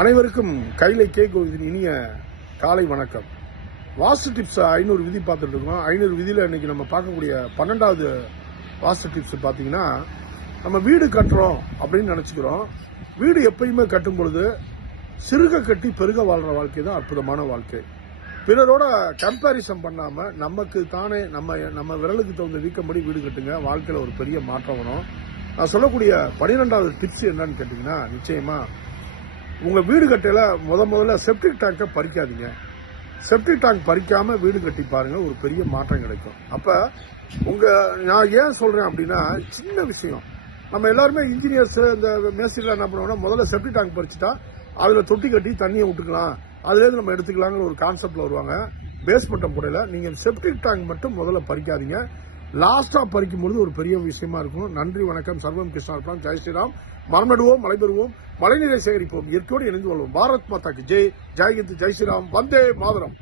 அனைவருக்கும் கைலை கே கோவிந்தின் இனிய காலை வணக்கம். வாஸ்து டிப்ஸ் 500 விதி பார்த்துட்டு இருக்கோம். 500 விதியில் இன்னைக்கு நம்ம பார்க்கக்கூடிய 12வது வாஸ்து டிப்ஸ் பார்த்தீங்கன்னா, நம்ம வீடு கட்டுறோம் அப்படின்னு நினச்சிக்கிறோம். வீடு எப்பயுமே கட்டும் பொழுது சிறுக கட்டி பெருக வாழ்கிற வாழ்க்கை தான் அற்புதமான வாழ்க்கை. பிறரோட கம்பேரிசன் பண்ணாம நமக்கு தானே நம்ம விரலுக்கு தகுந்த வீக்கம்படி வீடு கட்டுங்க. வாழ்க்கையில் ஒரு பெரிய மாற்றம் வரும். நான் சொல்லக்கூடிய 12வது டிப்ஸ் என்னன்னு கேட்டீங்கன்னா, நிச்சயமா உங்க வீடு கட்டையில முதல்ல செப்டிக் டேங்கை பறிக்காதீங்க. செப்டிக் டேங்க் பறிக்காம வீடு கட்டி பாருங்க, ஒரு பெரிய மாற்றம் கிடைக்கும். அப்ப நான் ஏன் சொல்றேன் அப்படின்னா, சின்ன விஷயம். நம்ம எல்லாருமே இன்ஜினியர்ஸ் இந்த மேஸ்திரில என்ன பண்ணுவோம்னா, முதல்ல செப்டிக் டேங்க் பறிச்சுட்டா அதுல தொட்டி கட்டி தண்ணியை விட்டுக்கலாம், அதுல இருந்து நம்ம எடுத்துக்கலாங்கிற ஒரு கான்செப்ட்ல வருவாங்க. பேஸ்மெண்ட் முறையில நீங்க செப்டிக் டேங்க் மட்டும் முதல்ல பறிக்காதீங்க. லாஸ்டா பறிக்கும் பொழுது ஒரு பெரிய விஷயமா இருக்கும். நன்றி, வணக்கம். சர்வம் கிருஷ்ணா, ஜெய் ஸ்ரீராம். மரமிடுவோம், மழை பெறுவோம், மழைநீரை சேகரிப்போம், இயற்கையோடு இணைந்து கொள்வோம். பாரத் மாதா கி ஜெய். ஜெய் ஹிந்த், ஜெய் ஸ்ரீராம், வந்தே மாதரம்.